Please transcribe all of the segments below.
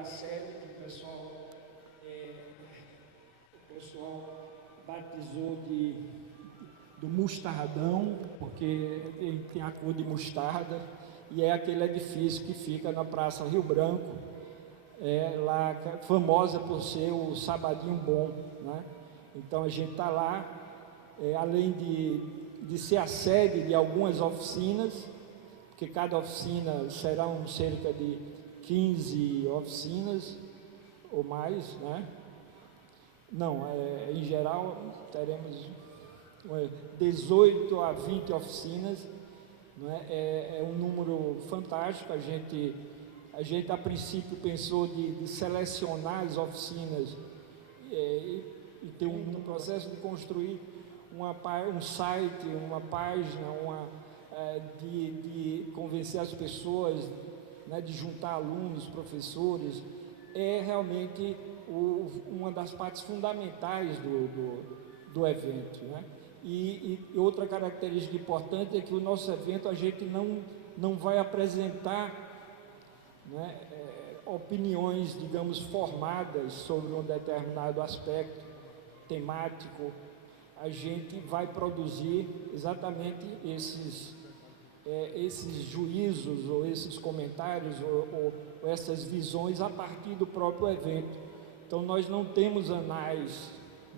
a sede que o pessoal batizou do Mostardão, porque tem a cor de mostarda, e é aquele edifício que fica na Praça Rio Branco, lá famosa por ser o Sabadinho Bom, né? Então a gente está lá, além de ser a sede de algumas oficinas, porque cada oficina serão cerca de 15 oficinas ou mais, né? Não, em geral teremos 18 a 20 oficinas, não é? É um número fantástico. A gente a princípio pensou de selecionar as oficinas e ter um processo de construir um site, uma página, de convencer as pessoas, né, de juntar alunos, professores. É realmente uma das partes fundamentais do evento, né? E outra característica importante é que o nosso evento a gente não vai apresentar, né, opiniões, digamos, formadas sobre um determinado aspecto temático. A gente vai produzir exatamente esses juízos ou esses comentários ou essas visões a partir do próprio evento. Então nós não temos anais,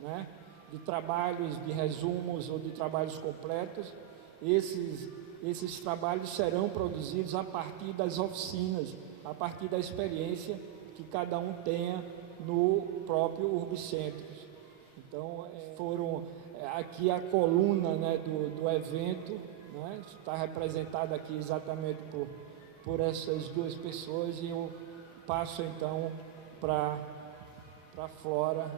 né, de trabalhos, de resumos ou de trabalhos completos. Esses trabalhos serão produzidos a partir das oficinas, a partir da experiência que cada um tenha no próprio Urbicentros. Então foram aqui a coluna, né, do evento, né, está representada aqui exatamente por essas duas pessoas, e eu passo então para a Flora.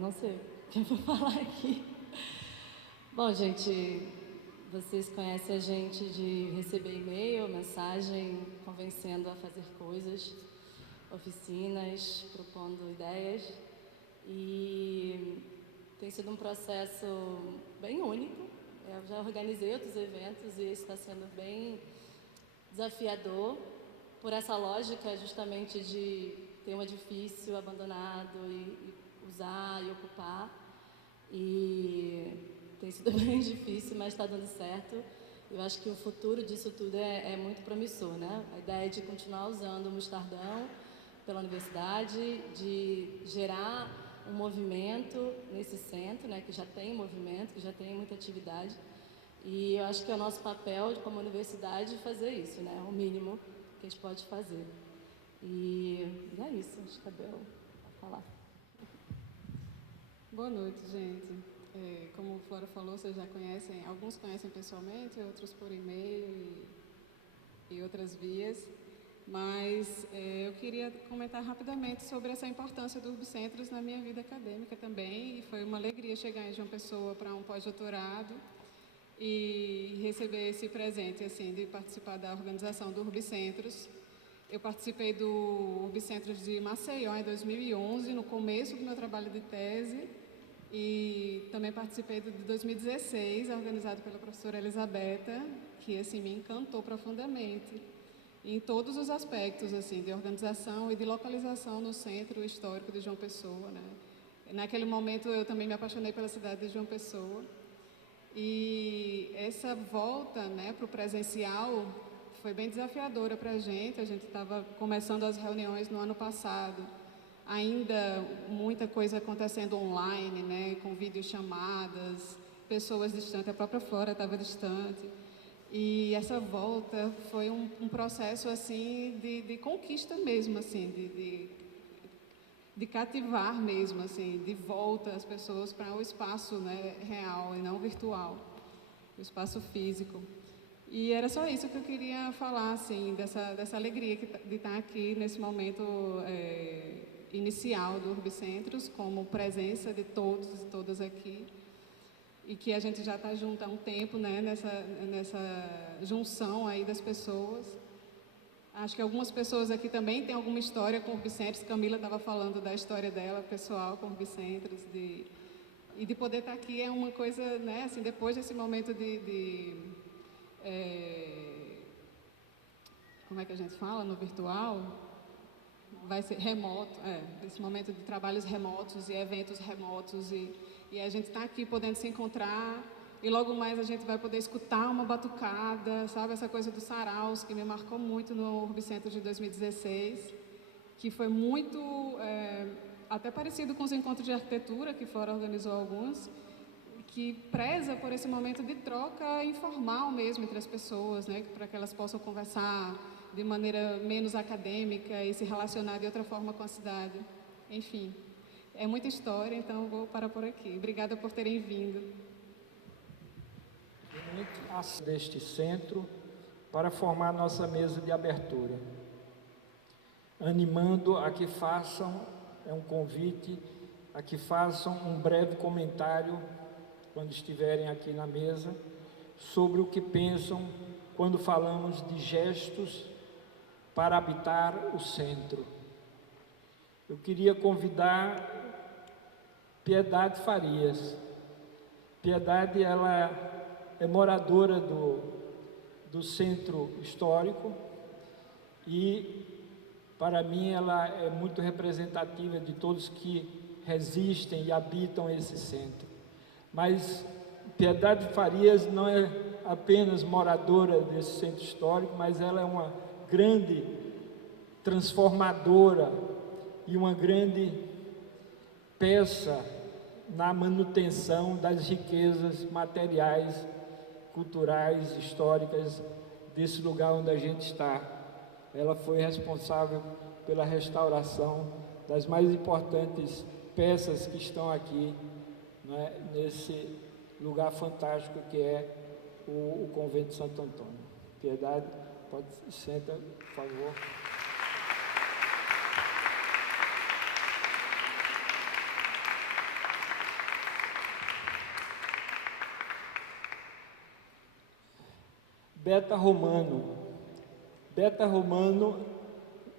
Não sei o que eu vou falar aqui. Bom, gente, vocês conhecem a gente de receber e-mail, mensagem, convencendo a fazer coisas, oficinas, propondo ideias, e tem sido um processo bem único. Eu já organizei outros eventos e esse está sendo bem desafiador, por essa lógica justamente de ter um edifício abandonado e usar e ocupar, e tem sido bem difícil, mas está dando certo. Eu acho que o futuro disso tudo é muito promissor, né? A ideia de continuar usando o Mostardão pela universidade, de gerar um movimento nesse centro, né, que já tem movimento, que já tem muita atividade, e eu acho que é o nosso papel como universidade fazer isso, né? O mínimo que a gente pode fazer. E é isso, acho que a Bel vai falar. Boa noite, gente. Como a Flora falou, vocês já conhecem, alguns conhecem pessoalmente, outros por e-mail e outras vias, mas eu queria comentar rapidamente sobre essa importância do Urbicentros na minha vida acadêmica também, e foi uma alegria chegar em João Pessoa para um pós-doutorado e receber esse presente, assim, de participar da organização do Urbicentros. Eu participei do Urbicentros de Maceió em 2011, no começo do meu trabalho de tese, e também participei do de 2016, organizado pela professora Elisabetta, que assim me encantou profundamente em todos os aspectos, assim, de organização e de localização no centro histórico de João Pessoa, né? Naquele momento eu também me apaixonei pela cidade de João Pessoa, e essa volta, né, para o presencial foi bem desafiadora para a gente estava começando as reuniões no ano passado, ainda muita coisa acontecendo online, né, com videochamadas, pessoas distantes, a própria Flora estava distante. E essa volta foi um processo assim de conquista mesmo, assim, de cativar mesmo, assim, de volta as pessoas para o espaço, né, real e não virtual, o espaço físico. E era só isso que eu queria falar, assim, dessa alegria de estar aqui nesse momento inicial do Urbicentros, como presença de todos e todas aqui, e que a gente já está junto há um tempo, né, nessa junção aí das pessoas. Acho que algumas pessoas aqui também têm alguma história com o Urbicentros. Camila estava falando da história dela, pessoal, com o Urbicentros, e de poder estar aqui é uma coisa, né, assim, depois desse momento como é que a gente fala, no virtual, vai ser remoto, esse momento de trabalhos remotos e eventos remotos e a gente está aqui podendo se encontrar e logo mais a gente vai poder escutar uma batucada, sabe, essa coisa do saraus que me marcou muito no Urbicentro de 2016, que foi muito, até parecido com os encontros de arquitetura que Fora organizou alguns, que preza por esse momento de troca informal mesmo entre as pessoas, né, para que elas possam conversar de maneira menos acadêmica e se relacionar de outra forma com a cidade. Enfim, é muita história, então vou parar por aqui. Obrigada por terem vindo. Deste centro para formar nossa mesa de abertura, animando a que façam, é um convite, a que façam um breve comentário quando estiverem aqui na mesa sobre o que pensam quando falamos de gestos para habitar o centro. Eu queria convidar Piedade Farias. Piedade, ela é moradora do centro histórico e, para mim, ela é muito representativa de todos que resistem e habitam esse centro. Mas Piedade Farias não é apenas moradora desse centro histórico, mas ela é uma grande transformadora e uma grande peça na manutenção das riquezas materiais, culturais, históricas desse lugar onde a gente está. Ela foi responsável pela restauração das mais importantes peças que estão aqui, né, nesse lugar fantástico que é o Convento de Santo Antônio. Piedade, pode sentar, por favor. Beta Romano. Beta Romano,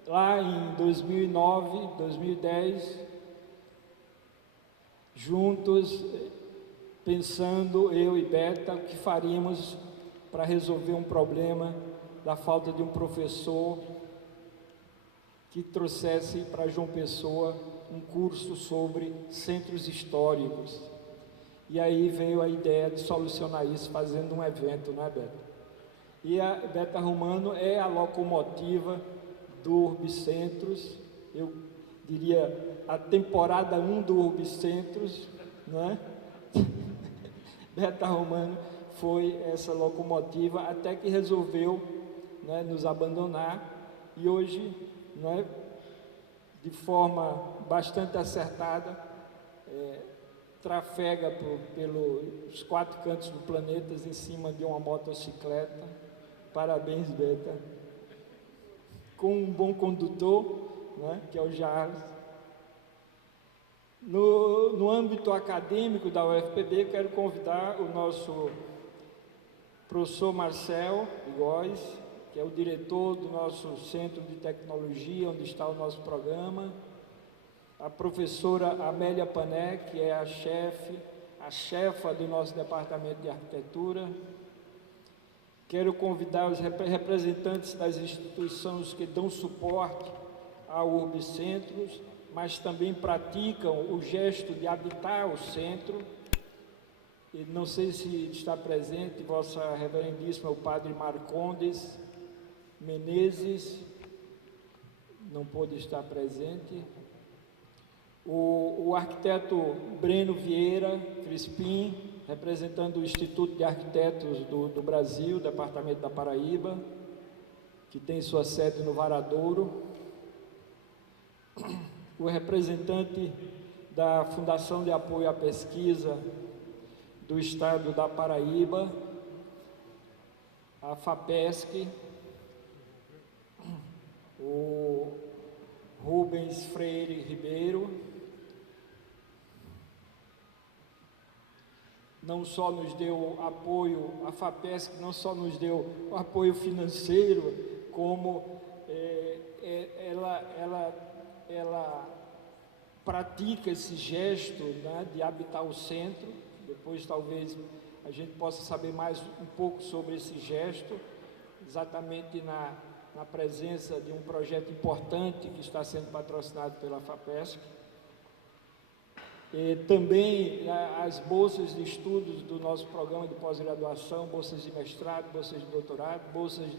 lá em 2009, 2010, juntos, pensando, eu e Beta, o que faríamos para resolver um problema da falta de um professor que trouxesse para João Pessoa um curso sobre centros históricos. E aí veio a ideia de solucionar isso fazendo um evento, não é, Beta? E a Beta Romano é a locomotiva do Urbicentros, eu diria a temporada 1 do Urbicentros, né? Beta Romano foi essa locomotiva até que resolveu, né, nos abandonar e hoje, né, de forma bastante acertada, trafega pelos 4 cantos do planeta em cima de uma motocicleta. Parabéns, Beta. Com um bom condutor, né, que é o Jarles. No âmbito acadêmico da UFPB, quero convidar o nosso professor Marcel Góes, que é o diretor do nosso Centro de Tecnologia, onde está o nosso programa, a professora Amélia Pané, que é a chefa do nosso Departamento de Arquitetura. Quero convidar os representantes das instituições que dão suporte ao Urbicentros, mas também praticam o gesto de habitar o centro. E não sei se está presente Vossa Reverendíssima, o Padre Marcondes Menezes, não pôde estar presente. O arquiteto Breno Vieira Crispim, representando o Instituto de Arquitetos do Brasil, Departamento da Paraíba, que tem sua sede no Varadouro. O representante da Fundação de Apoio à Pesquisa do Estado da Paraíba, a FAPESC, o Rubens Freire Ribeiro, não só nos deu apoio, a FAPESC não só nos deu o apoio financeiro, como ela pratica esse gesto, né, de habitar o centro. Depois talvez a gente possa saber mais um pouco sobre esse gesto, exatamente na na presença de um projeto importante que está sendo patrocinado pela FAPESC. E também as bolsas de estudos do nosso programa de pós-graduação, bolsas de mestrado, bolsas de doutorado, bolsas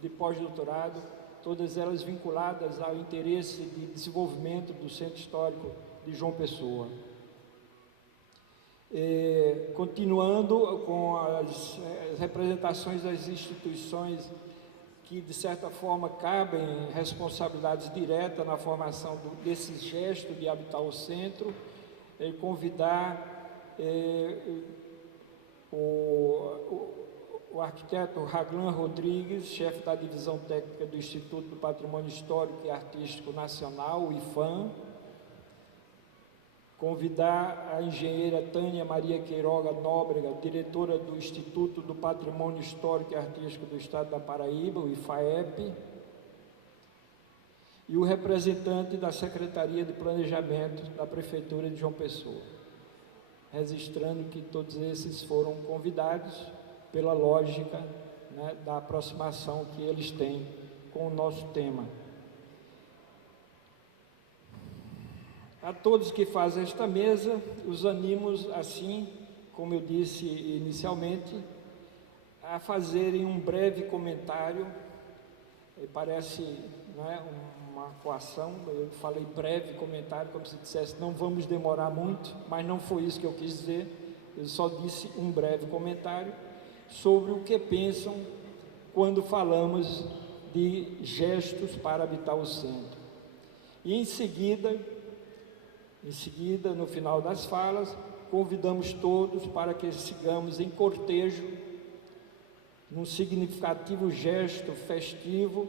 de pós-doutorado, todas elas vinculadas ao interesse de desenvolvimento do Centro Histórico de João Pessoa. Continuando com as representações das instituições que, de certa forma, cabem responsabilidades diretas na formação desse gesto de habitar o centro, convidar o arquiteto Raglan Rodrigues, chefe da divisão técnica do Instituto do Patrimônio Histórico e Artístico Nacional, o IFAM, convidar a engenheira Tânia Maria Queiroga Nóbrega, diretora do Instituto do Patrimônio Histórico e Artístico do Estado da Paraíba, o IFAEP, e o representante da Secretaria de Planejamento da Prefeitura de João Pessoa, registrando que todos esses foram convidados pela lógica, né, da aproximação que eles têm com o nosso tema. A todos que fazem esta mesa, os animos, assim, como eu disse inicialmente, a fazerem um breve comentário. Parece, não é, uma coação, eu falei breve comentário, como se dissesse, não vamos demorar muito, mas não foi isso que eu quis dizer, eu só disse um breve comentário sobre o que pensam quando falamos de gestos para habitar o centro. E em seguida, no final das falas, convidamos todos para que sigamos em cortejo, num significativo gesto festivo,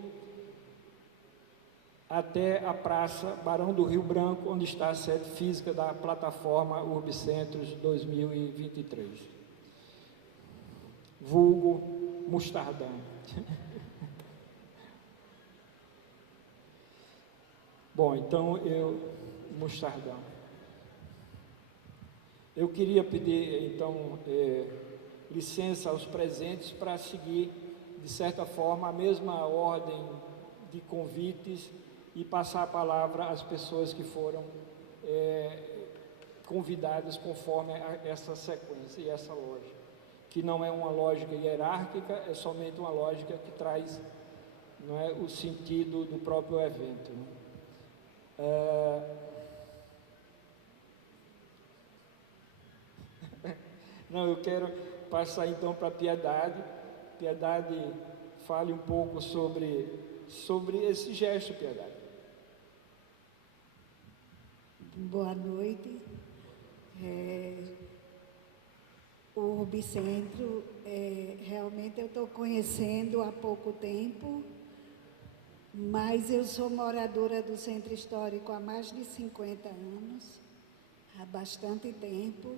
até a Praça Barão do Rio Branco, onde está a sede física da plataforma Urbicentros 2023. Vulgo Mostardão. Bom, então Mostardão. Eu queria pedir, então, licença aos presentes para seguir, de certa forma, a mesma ordem de convites e passar a palavra às pessoas que foram convidadas conforme essa sequência e essa lógica, que não é uma lógica hierárquica, é somente uma lógica que traz, não é, o sentido do próprio evento, né? Não, eu quero passar então para a Piedade. Piedade, fale um pouco sobre esse gesto, Piedade. Boa noite. O Urbicentro, realmente eu estou conhecendo há pouco tempo, mas eu sou moradora do Centro Histórico há mais de 50 anos, há bastante tempo,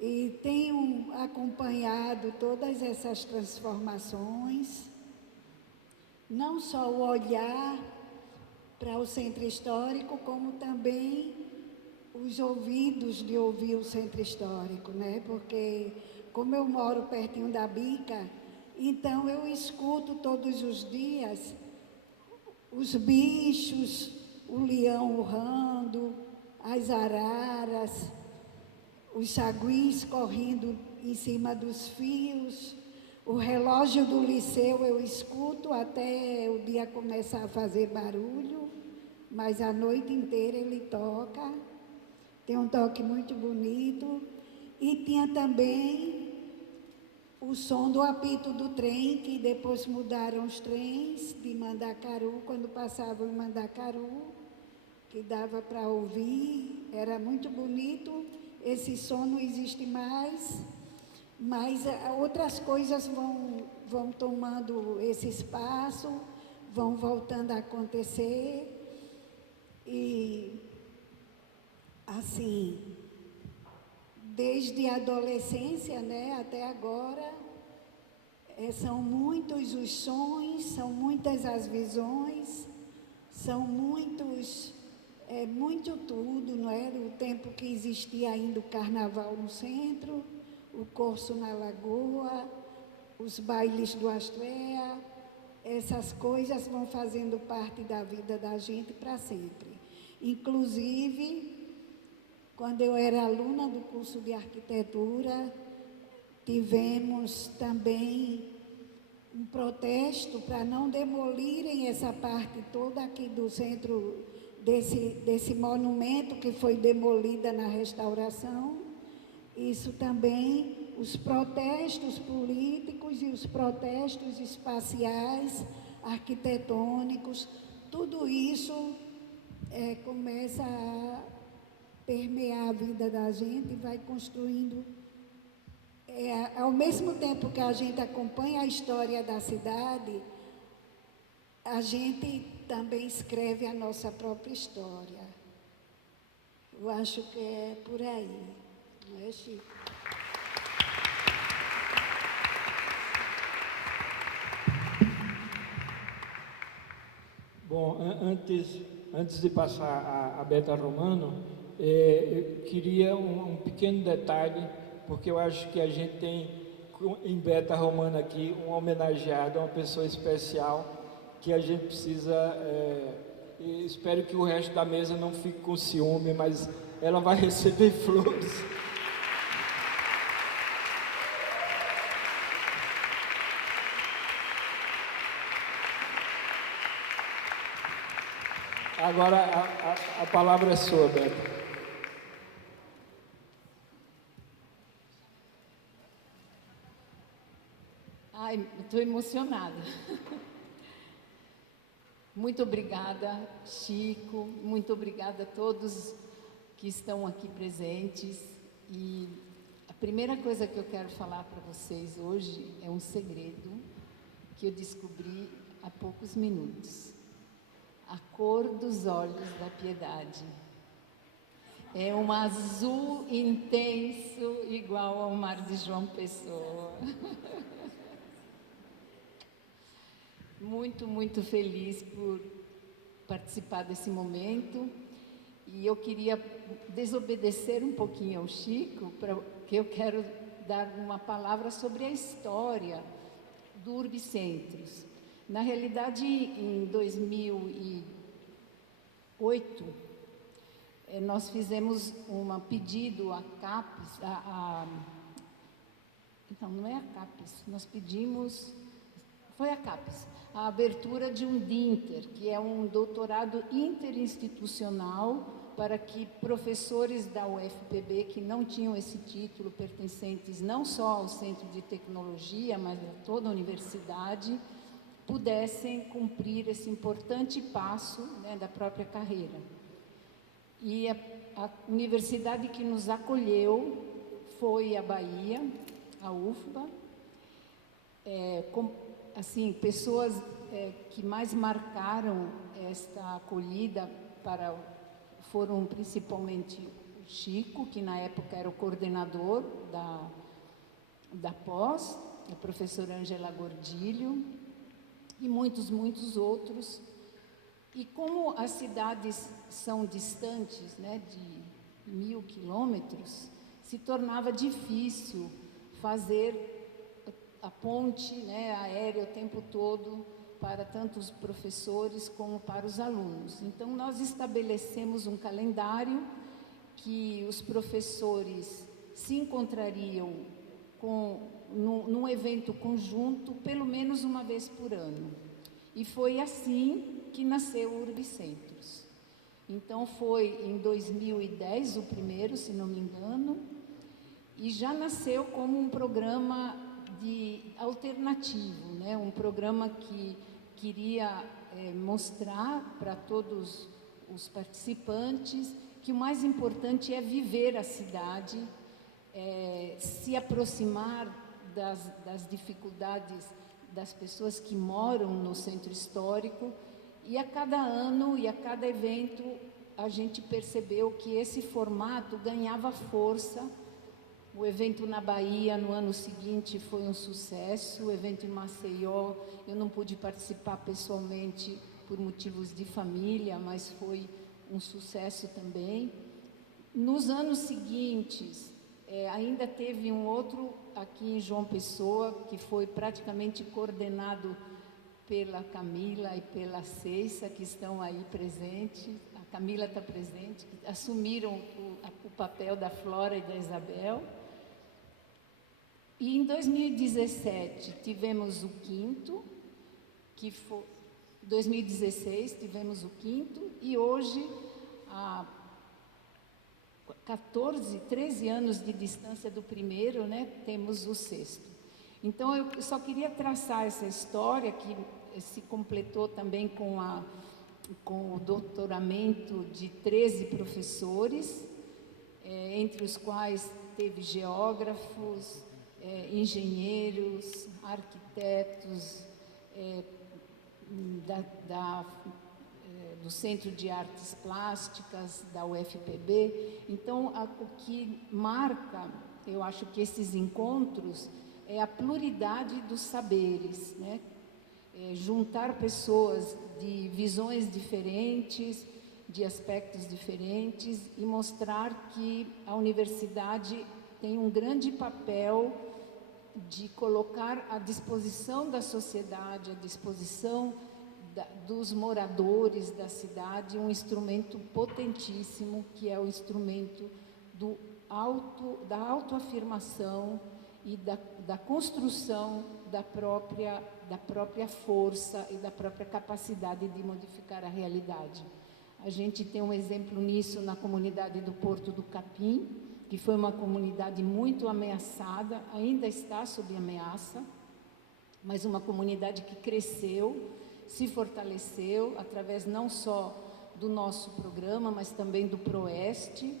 e tenho acompanhado todas essas transformações, não só o olhar para o Centro Histórico, como também os ouvidos de ouvir o Centro Histórico, né? Porque, como eu moro pertinho da Bica, então eu escuto todos os dias os bichos, o leão urrando, as araras, os saguis correndo em cima dos fios, o relógio do liceu eu escuto até o dia começar a fazer barulho, mas a noite inteira ele toca, tem um toque muito bonito. E tinha também o som do apito do trem, que depois mudaram os trens de Mandacaru, quando passavam em Mandacaru, que dava para ouvir, era muito bonito. Esse som não existe mais, mas outras coisas vão tomando esse espaço, vão voltando a acontecer. E, assim, desde a adolescência, né, até agora, são muitos os sonhos, são muitas as visões, são muitos, muito tudo, não é? O tempo que existia ainda o carnaval no centro, o curso na Lagoa, os bailes do Astrea, essas coisas vão fazendo parte da vida da gente para sempre. Inclusive, quando eu era aluna do curso de arquitetura, tivemos também um protesto para não demolirem essa parte toda aqui do centro, desse monumento que foi demolida na restauração. Isso também, os protestos políticos e os protestos espaciais, arquitetônicos, tudo isso começa a permear a vida da gente e vai construindo. Ao mesmo tempo que a gente acompanha a história da cidade, a gente também escreve a nossa própria história. Eu acho que é por aí, não é, Chico? Bom, antes de passar a Beta Romano, eu queria um pequeno detalhe, porque eu acho que a gente tem em Beta Romano aqui um homenageado, uma pessoa especial, que a gente precisa, e espero que o resto da mesa não fique com ciúme, mas ela vai receber flores. Agora a palavra é sua, Beto. Ai, estou emocionada. Muito obrigada, Chico. Muito obrigada a todos que estão aqui presentes. E a primeira coisa que eu quero falar para vocês hoje é um segredo que eu descobri há poucos minutos. A cor dos olhos da Piedade é um azul intenso, igual ao mar de João Pessoa. Muito, muito feliz por participar desse momento. E eu queria desobedecer um pouquinho ao Chico, porque eu quero dar uma palavra sobre a história do Urbicentros. Na realidade, em 2008, nós fizemos um pedido à CAPES, não é a CAPES, nós pedimos, foi a CAPES, a abertura de um DINTER, que é um doutorado interinstitucional para que professores da UFPB que não tinham esse título, pertencentes não só ao Centro de Tecnologia, mas a toda a universidade, pudessem cumprir esse importante passo, né, da própria carreira. E a universidade que nos acolheu foi a Bahia, a UFBA. Pessoas que mais marcaram esta acolhida foram principalmente o Chico, que na época era o coordenador da pós, a professora Ângela Gordilho, e muitos, muitos outros. E como as cidades são distantes, né, de 1000 quilômetros, se tornava difícil fazer a ponte, né, aérea o tempo todo para tanto os professores como para os alunos. Então, nós estabelecemos um calendário que os professores se encontrariam num evento conjunto pelo menos uma vez por ano. E foi assim que nasceu o Urbicentros. Então foi em 2010 o primeiro, se não me engano, e já nasceu como um programa alternativo, né? Um programa que queria mostrar para todos os participantes que o mais importante é viver a cidade, se aproximar das dificuldades das pessoas que moram no centro histórico. E a cada ano e a cada evento a gente percebeu que esse formato ganhava força. O evento na Bahia no ano seguinte foi um sucesso, o evento em Maceió eu não pude participar pessoalmente por motivos de família, mas foi um sucesso também. Nos anos seguintes, ainda teve um outro aqui em João Pessoa, que foi praticamente coordenado pela Camila e pela Ceissa, que estão aí presentes. A Camila está presente, que assumiram o papel da Flora e da Isabel. E em 2017 tivemos o quinto, que foi 2016 tivemos o quinto, e hoje, há 13 anos de distância do primeiro, né, temos o sexto. Então, eu só queria traçar essa história, que se completou também com o doutoramento de 13 professores, entre os quais teve geógrafos, engenheiros, arquitetos, do Centro de Artes Plásticas, da UFPB. Então, o que marca, eu acho que esses encontros, é a pluralidade dos saberes, né? Juntar pessoas de visões diferentes, de aspectos diferentes, e mostrar que a universidade tem um grande papel de colocar à disposição da sociedade, à disposição dos moradores da cidade, um instrumento potentíssimo, que é o instrumento da autoafirmação e da construção da própria força e da própria capacidade de modificar a realidade. A gente tem um exemplo nisso na comunidade do Porto do Capim, que foi uma comunidade muito ameaçada, ainda está sob ameaça, mas uma comunidade que cresceu, se fortaleceu, através não só do nosso programa, mas também do PROESTE,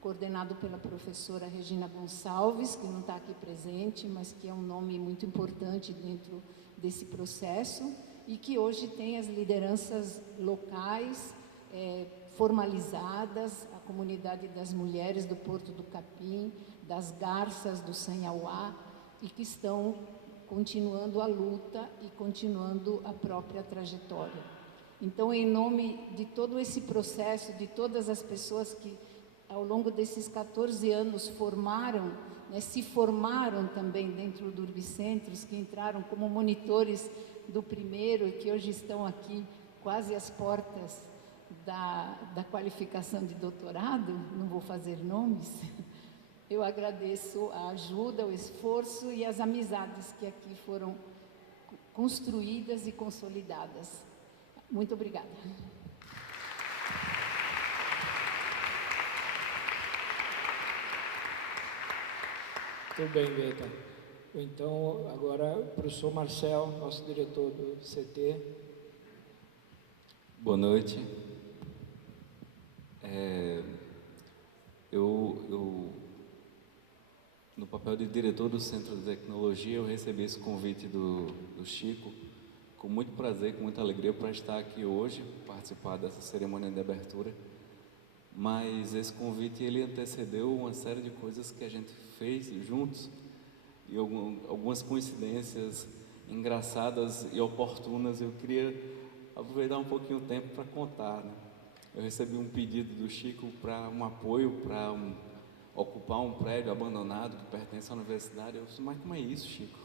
coordenado pela professora Regina Gonçalves, que não está aqui presente, mas que é um nome muito importante dentro desse processo, e que hoje tem as lideranças locais formalizadas, a comunidade das mulheres do Porto do Capim, das garças do Sanhauá, e que estão continuando a luta e continuando a própria trajetória. Então, em nome de todo esse processo, de todas as pessoas que ao longo desses 14 anos formaram, né, se formaram também dentro do Urbicentros, que entraram como monitores do primeiro e que hoje estão aqui quase às portas da qualificação de doutorado, não vou fazer nomes. Eu agradeço a ajuda, o esforço e as amizades que aqui foram construídas e consolidadas. Muito obrigada. Muito bem, Beta. Então, agora, o professor Marcel, nosso diretor do CT. Boa noite. No papel de diretor do Centro de Tecnologia, eu recebi esse convite do Chico, com muito prazer, com muita alegria, para estar aqui hoje, participar dessa cerimônia de abertura. Mas esse convite, ele antecedeu uma série de coisas que a gente fez juntos, e algumas coincidências engraçadas e oportunas. Eu queria aproveitar um pouquinho o tempo para contar, né? Eu recebi um pedido do Chico para um apoio para ocupar um prédio abandonado que pertence à universidade. Eu disse, mas como é isso, Chico?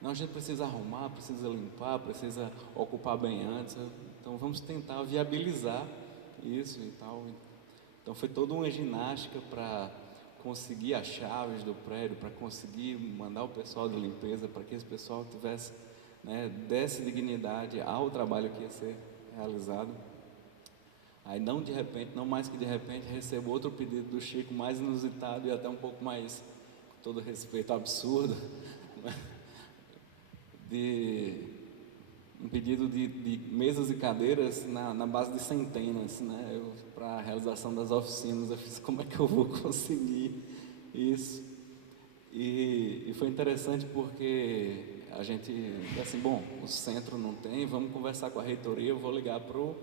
Não, a gente precisa arrumar, precisa limpar, precisa ocupar bem antes. Então vamos tentar viabilizar isso e tal. Então foi toda uma ginástica para conseguir as chaves do prédio, para conseguir mandar o pessoal de limpeza, para que esse pessoal tivesse, né, desse dignidade ao trabalho que ia ser realizado. Aí não mais que de repente, recebo outro pedido do Chico, mais inusitado e até um pouco mais, com todo respeito, absurdo, um pedido de mesas e cadeiras na base de centenas, né, para a realização das oficinas. Eu fiz, como é que eu vou conseguir isso? E foi interessante porque a gente, assim, bom, o centro não tem, vamos conversar com a reitoria. Eu vou ligar para o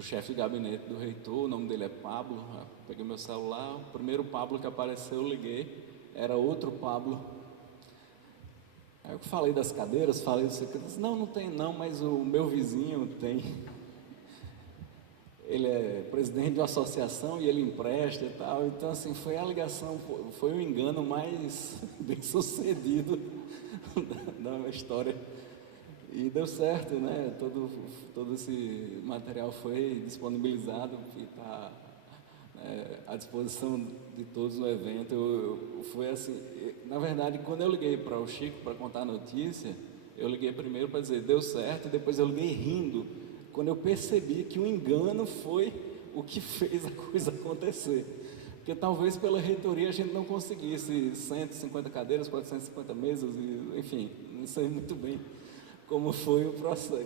chefe de gabinete do reitor, o nome dele é Pablo. Eu peguei meu celular, o primeiro Pablo que apareceu, eu liguei, era outro Pablo. Aí eu falei das cadeiras, falei disso aqui, eu disse, não tem não, mas o meu vizinho tem. Ele é presidente de uma associação e ele empresta e tal. Então, assim, foi a ligação, foi o engano mais bem sucedido da minha história. E deu certo, né? Todo esse material foi disponibilizado e está à disposição de todos no evento. Foi assim, na verdade, quando eu liguei para o Chico para contar a notícia, eu liguei primeiro para dizer deu certo, e depois eu liguei rindo, quando eu percebi que o engano foi o que fez a coisa acontecer. Porque talvez pela reitoria a gente não conseguisse 150 cadeiras, 450 mesas, e, enfim, não sei muito bem como foi o processo,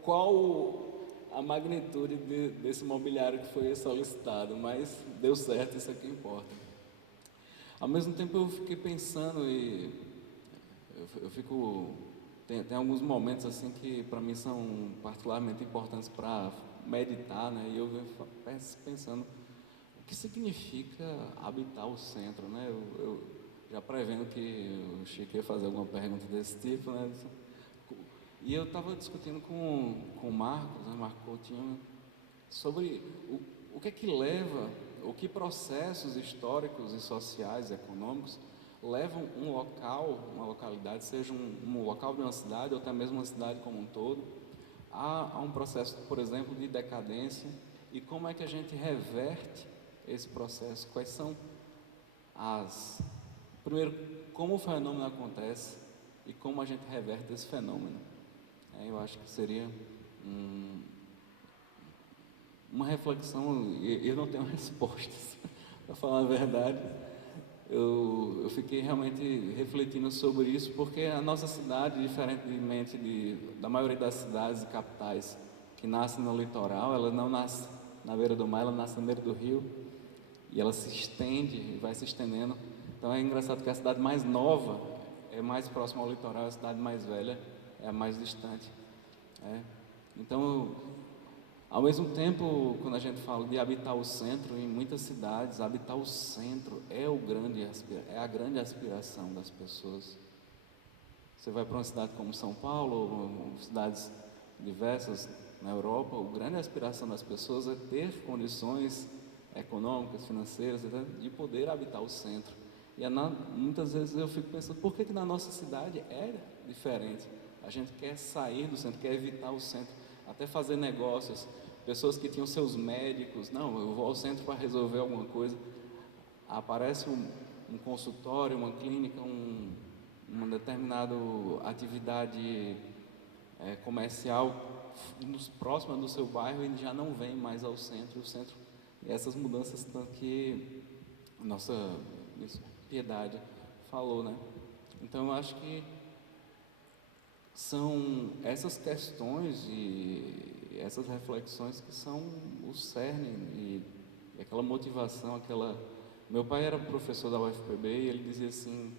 qual a magnitude desse mobiliário que foi solicitado, mas deu certo, isso é que importa. Ao mesmo tempo eu fiquei pensando e eu fico... Tem alguns momentos assim que para mim são particularmente importantes para meditar, né? E eu venho pensando o que significa habitar o centro, né? Eu já prevendo que o Chico ia fazer alguma pergunta desse tipo, né? E eu estava discutindo com o Marcos, né? Marco Coutinho, sobre o que é que leva, o que processos históricos e sociais, econômicos, levam um local, uma localidade, seja um local de uma cidade ou até mesmo uma cidade como um todo, a um processo, por exemplo, de decadência, e como é que a gente reverte esse processo, quais são primeiro, como o fenômeno acontece e como a gente reverte esse fenômeno. Eu acho que seria uma reflexão, eu não tenho respostas, para falar a verdade. Eu fiquei realmente refletindo sobre isso, porque a nossa cidade, diferentemente da maioria das cidades e capitais que nascem no litoral, ela não nasce na beira do mar, ela nasce na beira do rio, e ela se estende e vai se estendendo. Então é engraçado que a cidade mais nova é mais próxima ao litoral, a cidade mais velha é a mais distante. Então, ao mesmo tempo, quando a gente fala de habitar o centro, em muitas cidades, habitar o centro é a grande aspiração das pessoas. Você vai para uma cidade como São Paulo, ou cidades diversas na Europa, a grande aspiração das pessoas é ter condições econômicas, financeiras, de poder habitar o centro. E muitas vezes eu fico pensando, por que na nossa cidade é diferente? A gente quer sair do centro, quer evitar o centro, até fazer negócios. Pessoas que tinham seus médicos, não, eu vou ao centro para resolver alguma coisa. Aparece um consultório, uma clínica, uma determinada atividade comercial próxima do seu bairro, ele já não vem mais ao centro. O centro, essas mudanças que nossa Piedade falou, né? Então eu acho que são essas questões e essas reflexões que são o cerne e aquela motivação, Meu pai era professor da UFPB e ele dizia assim,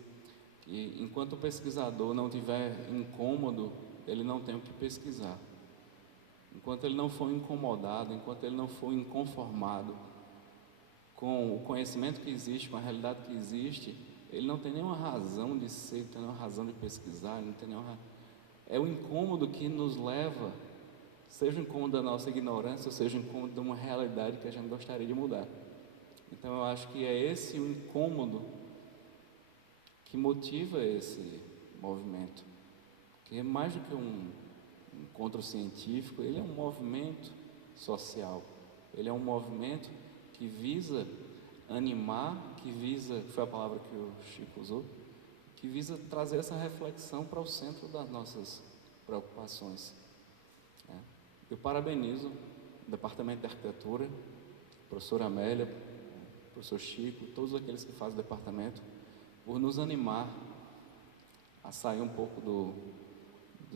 que enquanto o pesquisador não tiver incômodo, ele não tem o que pesquisar. Enquanto ele não for incomodado, enquanto ele não for inconformado com o conhecimento que existe, com a realidade que existe, ele não tem nenhuma razão de ser, não tem nenhuma razão de pesquisar, não tem nenhuma... É o incômodo que nos leva, seja o incômodo da nossa ignorância, seja o incômodo de uma realidade que a gente gostaria de mudar. Então eu acho que é esse o incômodo que motiva esse movimento, que é mais do que um encontro científico, ele é um movimento social, ele é um movimento que visa animar, foi a palavra que o Chico usou, que visa trazer essa reflexão para o centro das nossas preocupações. Eu parabenizo o Departamento de Arquitetura, a professora Amélia, o professor Chico, todos aqueles que fazem o departamento, por nos animar a sair um pouco do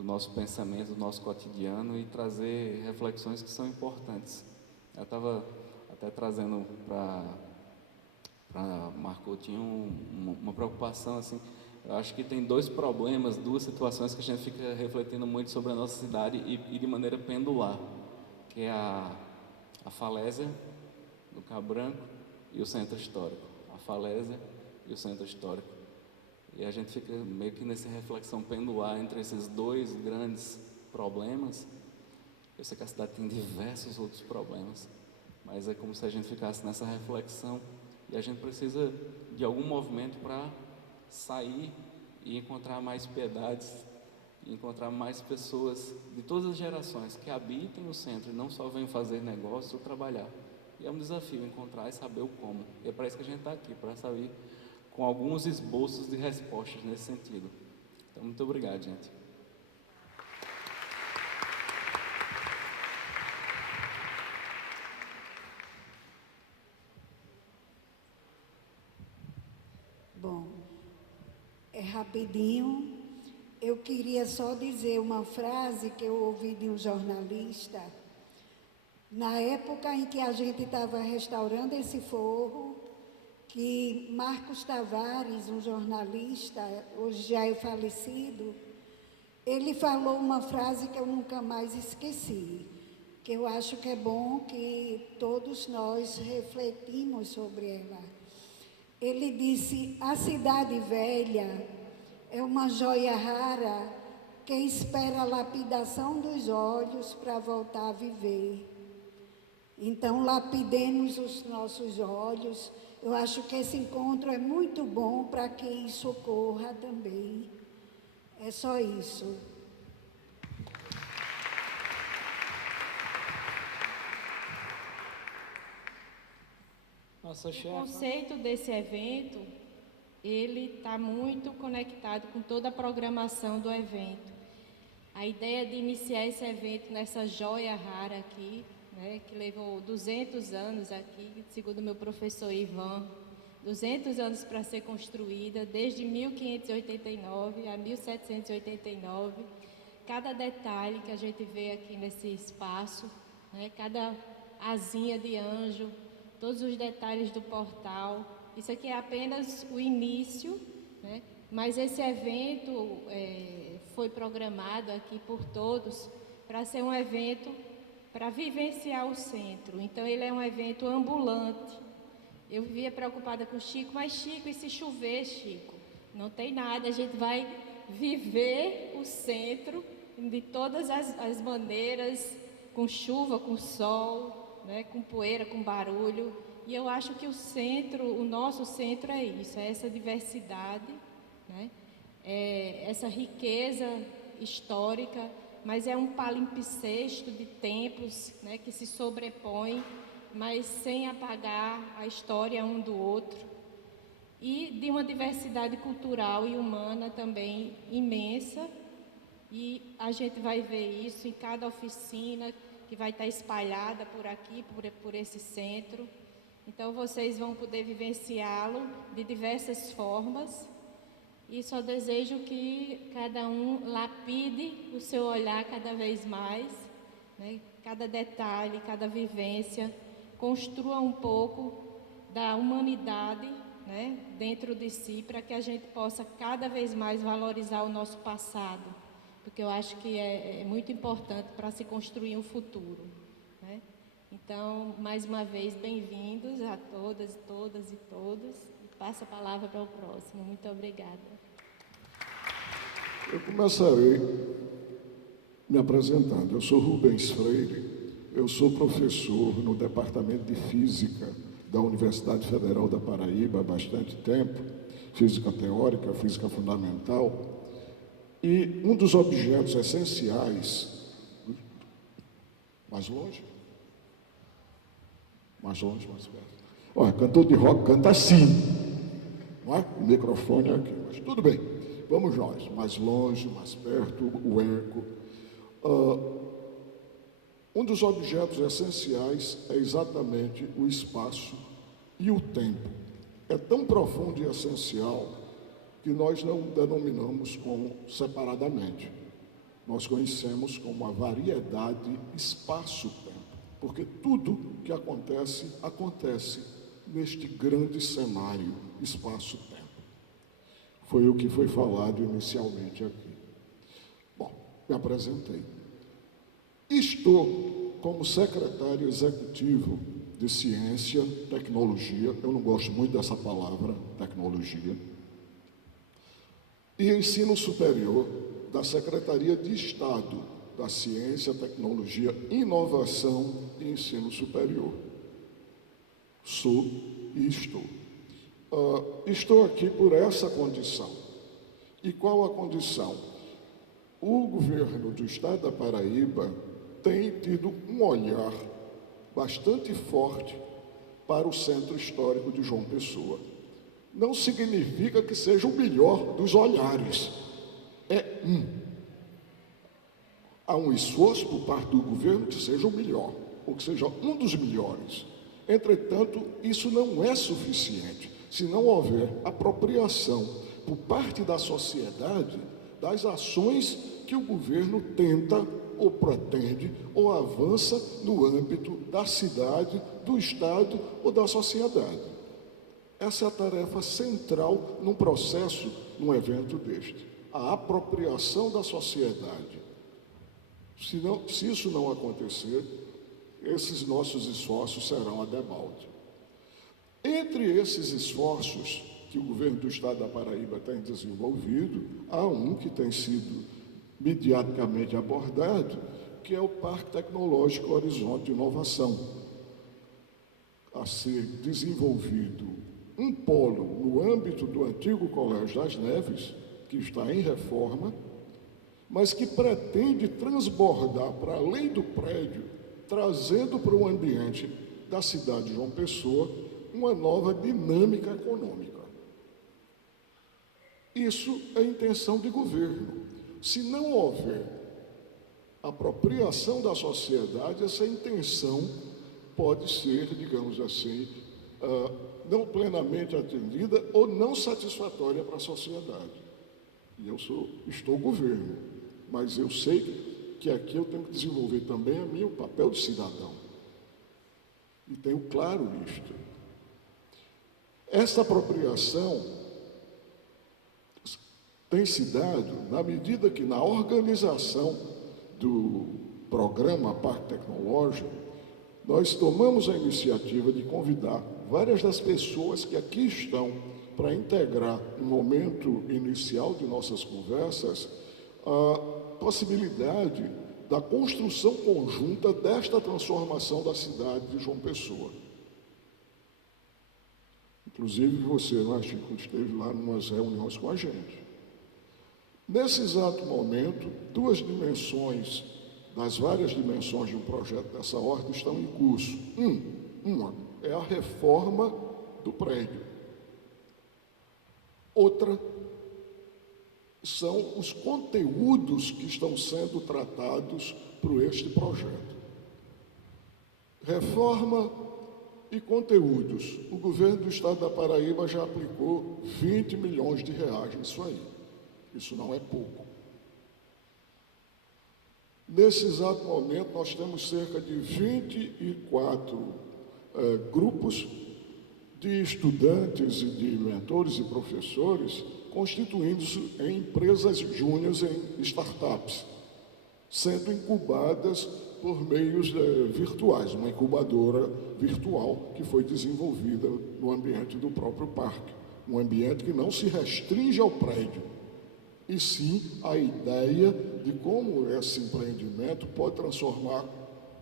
nosso pensamento, do nosso cotidiano e trazer reflexões que são importantes. Eu estava até trazendo para Marco Coutinho uma preocupação assim. Eu acho que tem dois problemas, duas situações que a gente fica refletindo muito sobre a nossa cidade e de maneira pendular, que é a falésia do Cabo Branco e o centro histórico. A falésia e o centro histórico. E a gente fica meio que nessa reflexão pendular entre esses dois grandes problemas. Eu sei que a cidade tem diversos outros problemas, mas é como se a gente ficasse nessa reflexão e a gente precisa de algum movimento para sair e encontrar mais piedades, e encontrar mais pessoas de todas as gerações que habitem o centro e não só venham fazer negócio ou trabalhar. E é um desafio encontrar e saber o como. E é para isso que a gente está aqui, para saber com alguns esboços de respostas nesse sentido. Então, muito obrigado, gente. Bom, é rapidinho. Eu queria só dizer uma frase que eu ouvi de um jornalista. Na época em que a gente estava restaurando esse forro, que Marcos Tavares, um jornalista, hoje já é falecido, ele falou uma frase que eu nunca mais esqueci, que eu acho que é bom que todos nós refletimos sobre ela. Ele disse: a cidade velha é uma joia rara que espera a lapidação dos olhos para voltar a viver. Então, lapidemos os nossos olhos. Eu acho que esse encontro é muito bom para que isso ocorra também. É só isso. Nossa O chefe. conceito desse evento, ele está muito conectado com toda a programação do evento. A ideia de iniciar esse evento nessa joia rara aqui, né, que levou 200 anos aqui, segundo meu professor Ivan, 200 anos para ser construída, desde 1589 a 1789. Cada detalhe que a gente vê aqui nesse espaço, né, cada asinha de anjo, todos os detalhes do portal, isso aqui é apenas o início, né? Mas esse evento foi programado aqui por todos para ser um evento para vivenciar o centro. Então, ele é um evento ambulante. Eu vivia preocupada com o Chico, mas Chico, e se chover, Chico? Não tem nada, a gente vai viver o centro de todas as maneiras, com chuva, com sol, né, com poeira, com barulho. E eu acho que o nosso centro é isso, é essa diversidade, né, é essa riqueza histórica, mas é um palimpsesto de tempos, né, que se sobrepõem, mas sem apagar a história um do outro. E de uma diversidade cultural e humana também imensa. E a gente vai ver isso em cada oficina que vai estar espalhada por aqui, por esse centro. Então, vocês vão poder vivenciá-lo de diversas formas. E só desejo que cada um lapide o seu olhar cada vez mais, né? Cada detalhe, cada vivência, construa um pouco da humanidade, né, dentro de si, para que a gente possa cada vez mais valorizar o nosso passado, porque eu acho que é muito importante para se construir um futuro, né? Então, mais uma vez, bem-vindos a todas e todos. Passo a palavra para o próximo. Muito obrigada. Eu começarei me apresentando. Eu sou Rubens Freire, eu sou professor no Departamento de Física da Universidade Federal da Paraíba há bastante tempo, física teórica, física fundamental, e um dos objetos essenciais... Mais longe? Mais longe, mais perto. Olha, cantor de rock canta assim, não é? O microfone é aqui, mas tudo bem. Vamos nós, mais longe, mais perto, o eco. Um dos objetos essenciais é exatamente o espaço e o tempo. É tão profundo e essencial que nós não denominamos como separadamente. Nós conhecemos como a variedade espaço-tempo, porque tudo que acontece, acontece neste grande cenário espaço-tempo. Foi o que foi falado inicialmente aqui. Bom, me apresentei. Estou como secretário executivo de Ciência, Tecnologia, eu não gosto muito dessa palavra, tecnologia, e Ensino Superior da Secretaria de Estado da Ciência, Tecnologia, Inovação e Ensino Superior. Sou e estou. Estou aqui por essa condição. E qual a condição? O governo do estado da Paraíba tem tido um olhar bastante forte para o centro histórico de João Pessoa. Não significa que seja o melhor dos olhares. Há um esforço por parte do governo que seja o melhor, ou que seja um dos melhores. Entretanto, isso não é suficiente se não houver apropriação por parte da sociedade das ações que o governo tenta ou pretende ou avança no âmbito da cidade, do estado ou da sociedade. Essa é a tarefa central num processo, num evento deste. A apropriação da sociedade. Se isso não acontecer, esses nossos esforços serão a debalde. Entre esses esforços que o governo do estado da Paraíba tem desenvolvido, há um que tem sido mediaticamente abordado, que é o Parque Tecnológico Horizonte de Inovação, a ser desenvolvido um polo no âmbito do antigo Colégio das Neves, que está em reforma, mas que pretende transbordar para além do prédio, trazendo para o ambiente da cidade de João Pessoa uma nova dinâmica econômica. Isso é intenção de governo. Se não houver apropriação da sociedade, essa intenção pode ser, digamos assim, não plenamente atendida ou não satisfatória para a sociedade. E eu estou governo, mas eu sei que aqui eu tenho que desenvolver também o papel de cidadão. E tenho claro isto. Essa apropriação tem se dado na medida que na organização do programa Parque Tecnológico, nós tomamos a iniciativa de convidar várias das pessoas que aqui estão para integrar no momento inicial de nossas conversas a possibilidade da construção conjunta desta transformação da cidade de João Pessoa. Inclusive você, Chico, esteve lá em umas reuniões com a gente. Nesse exato momento, duas dimensões, das várias dimensões de um projeto dessa ordem, estão em curso. Uma é a reforma do prédio. Outra são os conteúdos que estão sendo tratados por este projeto. Reforma e conteúdos. O governo do estado da Paraíba já aplicou 20 milhões de reais nisso aí. Isso não é pouco. Nesse exato momento, nós temos cerca de 24 grupos de estudantes e de mentores e professores constituindo-se em empresas júniores, em startups, sendo incubadas por meios virtuais, uma incubadora virtual que foi desenvolvida no ambiente do próprio parque, um ambiente que não se restringe ao prédio, e sim a ideia de como esse empreendimento pode transformar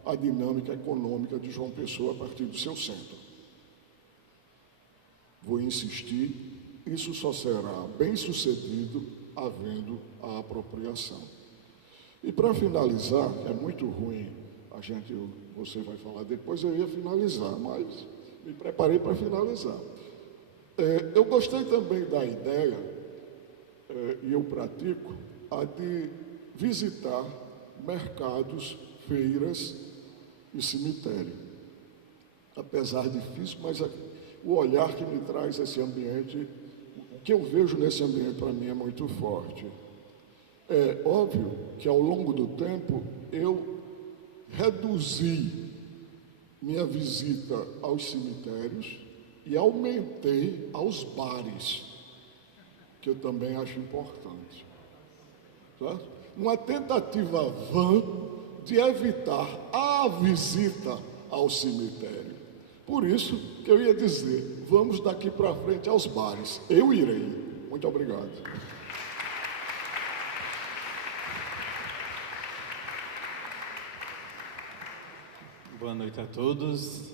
a dinâmica econômica de João Pessoa a partir do seu centro. Vou insistir, isso só será bem-sucedido havendo a apropriação. E para finalizar, é muito ruim, você vai falar depois, eu ia finalizar, mas me preparei para finalizar. Eu gostei também da ideia, e eu pratico, a de visitar mercados, feiras e cemitério. Apesar difícil, mas o olhar que me traz esse ambiente, o que eu vejo nesse ambiente para mim é muito forte. É óbvio que ao longo do tempo eu reduzi minha visita aos cemitérios e aumentei aos bares, que eu também acho importante. Certo? Uma tentativa vã de evitar a visita ao cemitério. Por isso que eu ia dizer, vamos daqui para frente aos bares. Eu irei. Muito obrigado. Boa noite a todos.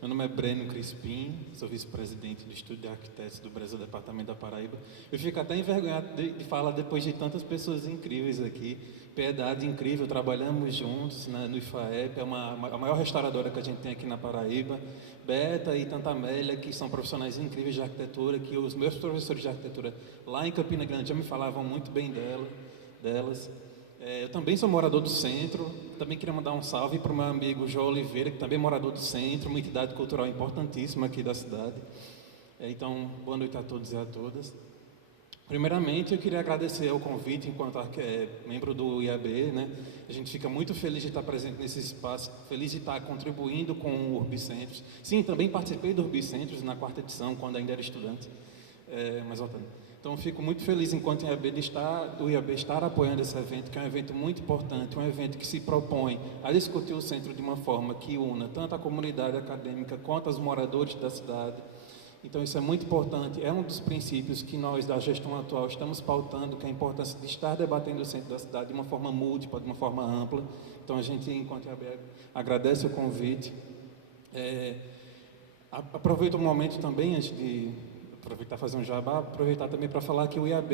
Meu nome é Breno Crispim, sou vice-presidente do Estúdio de Arquitetos do Brasil, Departamento da Paraíba. Eu fico até envergonhado de falar depois de tantas pessoas incríveis aqui. Piedade incrível, trabalhamos juntos no IFAEP, é a maior restauradora que a gente tem aqui na Paraíba. Beta e Tanta Amélia, que são profissionais incríveis de arquitetura, que os meus professores de arquitetura lá em Campina Grande já me falavam muito bem delas. Eu também sou morador do centro, também queria mandar um salve para o meu amigo João Oliveira, que também é morador do centro, uma entidade cultural importantíssima aqui da cidade. Então, boa noite a todos e a todas. Primeiramente, eu queria agradecer ao convite enquanto membro do IAB, né? A gente fica muito feliz de estar presente nesse espaço, feliz de estar contribuindo com o Urbicentros. Sim, também participei do Urbicentros na 4ª edição, quando ainda era estudante, mas voltando. Então, fico muito feliz enquanto o IAB estar apoiando esse evento, que é um evento muito importante, um evento que se propõe a discutir o centro de uma forma que una tanto a comunidade acadêmica quanto os moradores da cidade. Então, isso é muito importante, é um dos princípios que nós, da gestão atual, estamos pautando, que é a importância de estar debatendo o centro da cidade de uma forma múltipla, de uma forma ampla. Então, a gente, enquanto IAB, agradece o convite. Aproveito o momento também, antes de aproveitar fazer um jabá, aproveitar também para falar que o IAB,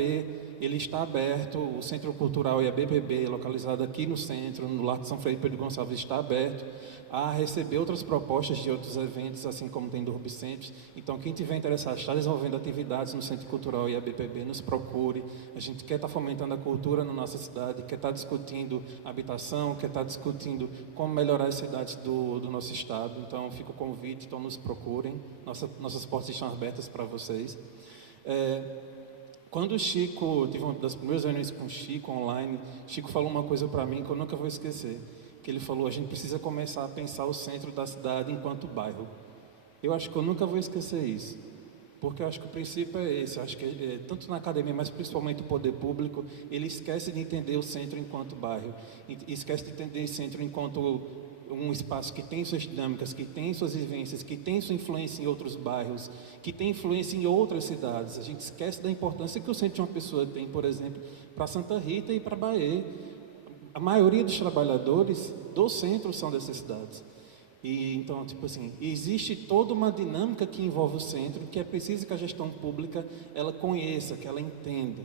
ele está aberto, o Centro Cultural IAB-PB, localizado aqui no centro, no Largo de São Frei Pedro Gonçalves, está aberto a receber outras propostas de outros eventos, assim como tem do Urbicentros. Então, quem tiver interessado, está desenvolvendo atividades no Centro Cultural IAB-PB, nos procure. A gente quer estar fomentando a cultura na nossa cidade, quer estar discutindo habitação, quer estar discutindo como melhorar as cidades do nosso estado. Então, fica o convite, então nos procurem. Nossas portas estão abertas para vocês. Quando o Chico, tive uma das primeiras reuniões com o Chico online, Chico falou uma coisa para mim que eu nunca vou esquecer. Que ele falou, a gente precisa começar a pensar o centro da cidade enquanto bairro. Eu acho que eu nunca vou esquecer isso, porque eu acho que o princípio é esse. Eu acho que tanto na academia, mas principalmente o poder público, ele esquece de entender o centro enquanto bairro, e esquece de entender o centro enquanto um espaço que tem suas dinâmicas, que tem suas vivências, que tem sua influência em outros bairros, que tem influência em outras cidades. A gente esquece da importância que o centro de uma pessoa tem, por exemplo, para Santa Rita e para Bahia. A maioria dos trabalhadores do centro são dessas cidades. E então, tipo assim, existe toda uma dinâmica que envolve o centro, que é preciso que a gestão pública ela conheça, que ela entenda.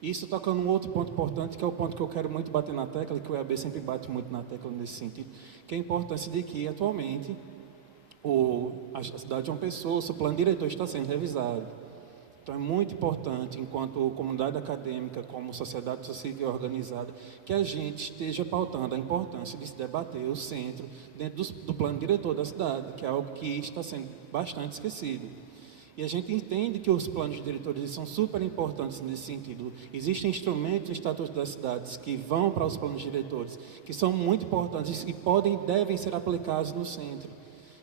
Isso toca num outro ponto importante, que é o ponto que eu quero muito bater na tecla, que o EAB sempre bate muito na tecla nesse sentido, que é a importância de que, atualmente, a cidade de João Pessoa, o seu plano diretor está sendo revisado. Então, é muito importante, enquanto comunidade acadêmica, como sociedade civil organizada, que a gente esteja pautando a importância de se debater o centro dentro do plano diretor da cidade, que é algo que está sendo bastante esquecido. E a gente entende que os planos diretores são super importantes nesse sentido. Existem instrumentos no Estatuto das Cidades que vão para os planos diretores, que são muito importantes e devem ser aplicados no centro.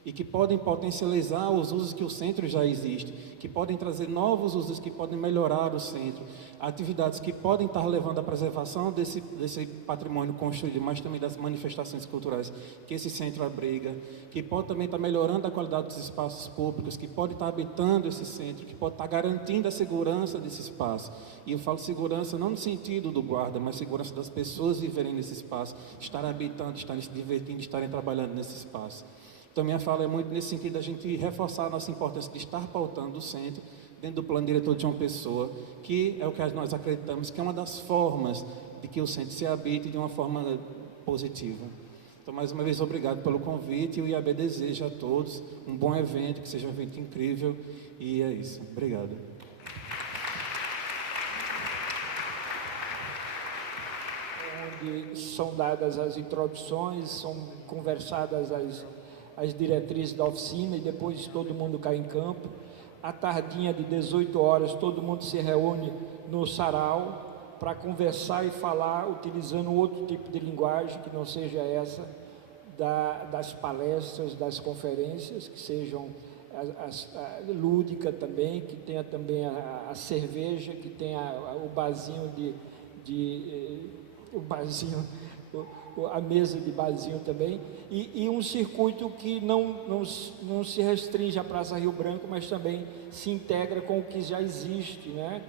E que podem potencializar os usos que o centro já existe, que podem trazer novos usos que podem melhorar o centro, atividades que podem estar levando à preservação desse patrimônio construído, mas também das manifestações culturais que esse centro abriga, que pode também estar melhorando a qualidade dos espaços públicos, que pode estar habitando esse centro, que pode estar garantindo a segurança desse espaço. E eu falo segurança não no sentido do guarda, mas segurança das pessoas viverem nesse espaço, estarem habitando, estarem se divertindo, estarem trabalhando nesse espaço. Então, minha fala é muito nesse sentido, a gente reforçar a nossa importância de estar pautando o centro dentro do plano diretor de uma pessoa, que é o que nós acreditamos que é uma das formas de que o centro se habite de uma forma positiva. Então, mais uma vez, obrigado pelo convite e o IAB deseja a todos um bom evento, que seja um evento incrível, e é isso. Obrigado. Onde são dadas as introduções, são conversadas as diretrizes da oficina e depois todo mundo cai em campo. À tardinha de 18 horas, todo mundo se reúne no sarau para conversar e falar utilizando outro tipo de linguagem que não seja essa das palestras, das conferências, que sejam a lúdica também, que tenha também a cerveja, que tenha o barzinho a mesa de barzinho também, e um circuito que não se restringe à Praça Rio Branco, mas também se integra com o que já existe, né?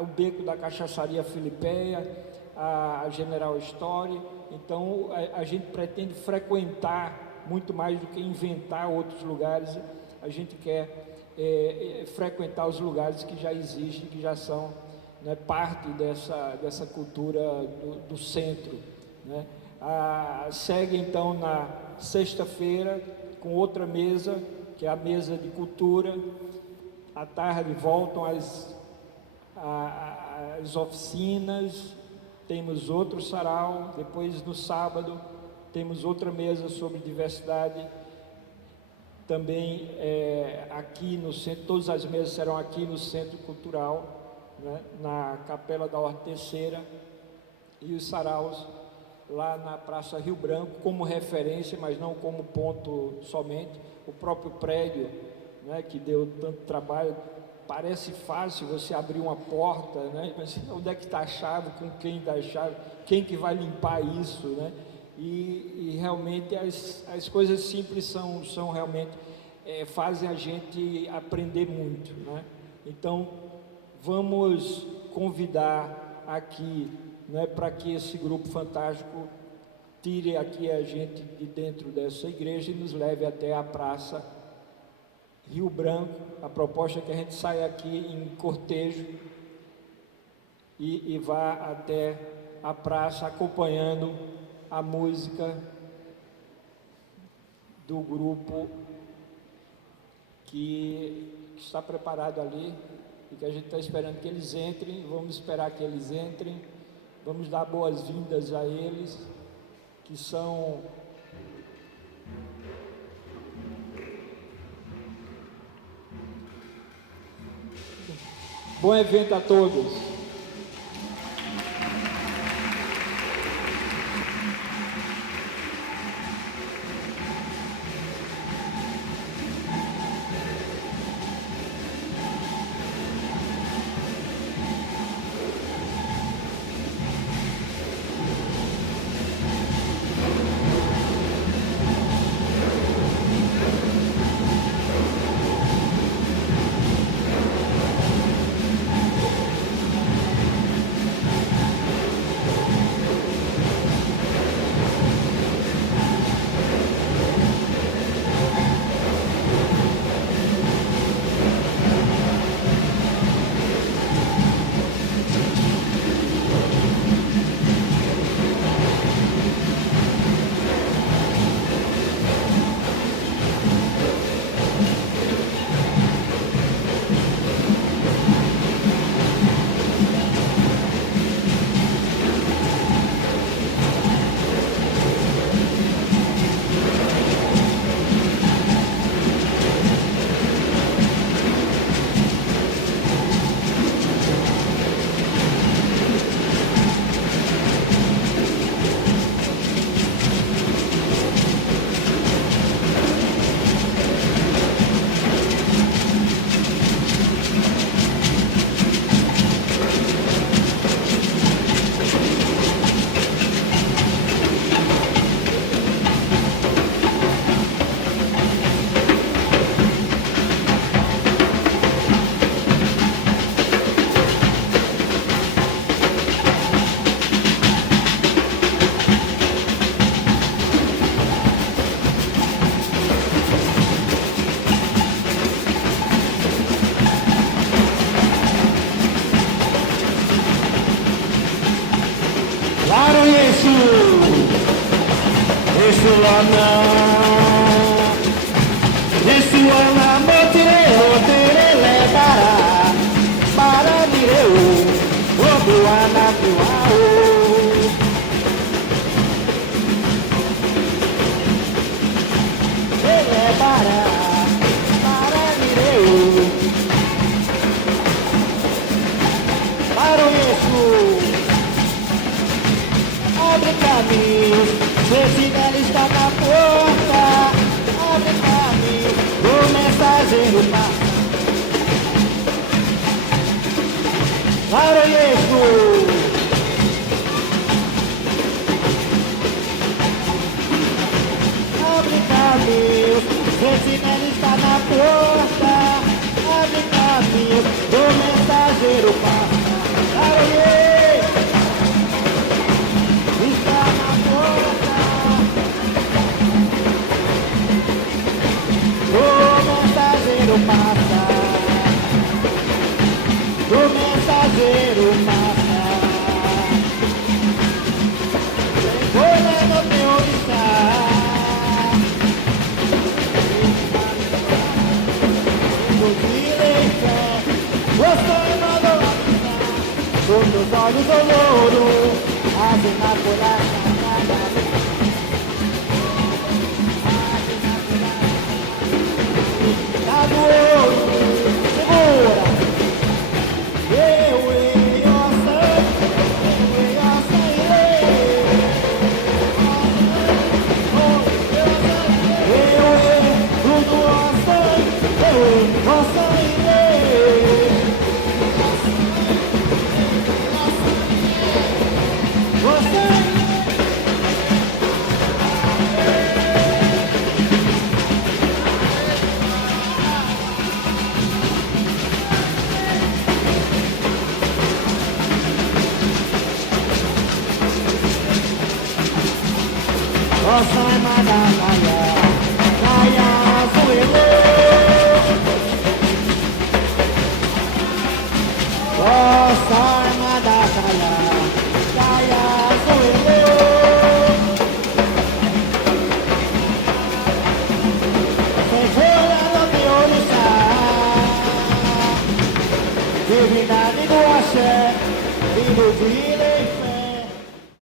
O Beco da Cachaçaria Filipeia, a General Story. Então, a gente pretende frequentar muito mais do que inventar outros lugares, a gente quer frequentar os lugares que já existem, que já são, né, parte dessa cultura do centro, né? Segue então na sexta-feira com outra mesa, que é a mesa de cultura. À tarde voltam as oficinas, temos outro sarau. Depois, no sábado, temos outra mesa sobre diversidade. Também aqui no centro, todas as mesas serão aqui no Centro Cultural, né, na Capela da Horteceira, e os saraus lá na Praça Rio Branco, como referência, mas não como ponto somente. O próprio prédio, né, que deu tanto trabalho, parece fácil você abrir uma porta, né, mas onde é que está a chave, com quem dá a chave, quem que vai limpar isso, né? E realmente as coisas simples são realmente, fazem a gente aprender muito, né? Então, vamos convidar aqui, né, para que esse grupo fantástico tire aqui a gente de dentro dessa igreja e nos leve até a Praça Rio Branco. A proposta é que a gente saia aqui em cortejo e vá até a praça acompanhando a música do grupo que está preparado ali e que a gente está esperando que eles entrem. Vamos esperar que eles entrem, vamos dar boas-vindas a eles, que são bom evento a todos. fazer o passar. Depois não tem onde estar. Você mandou avisar, os meus olhos olouro, azenar por a sacada. Tá do ouro.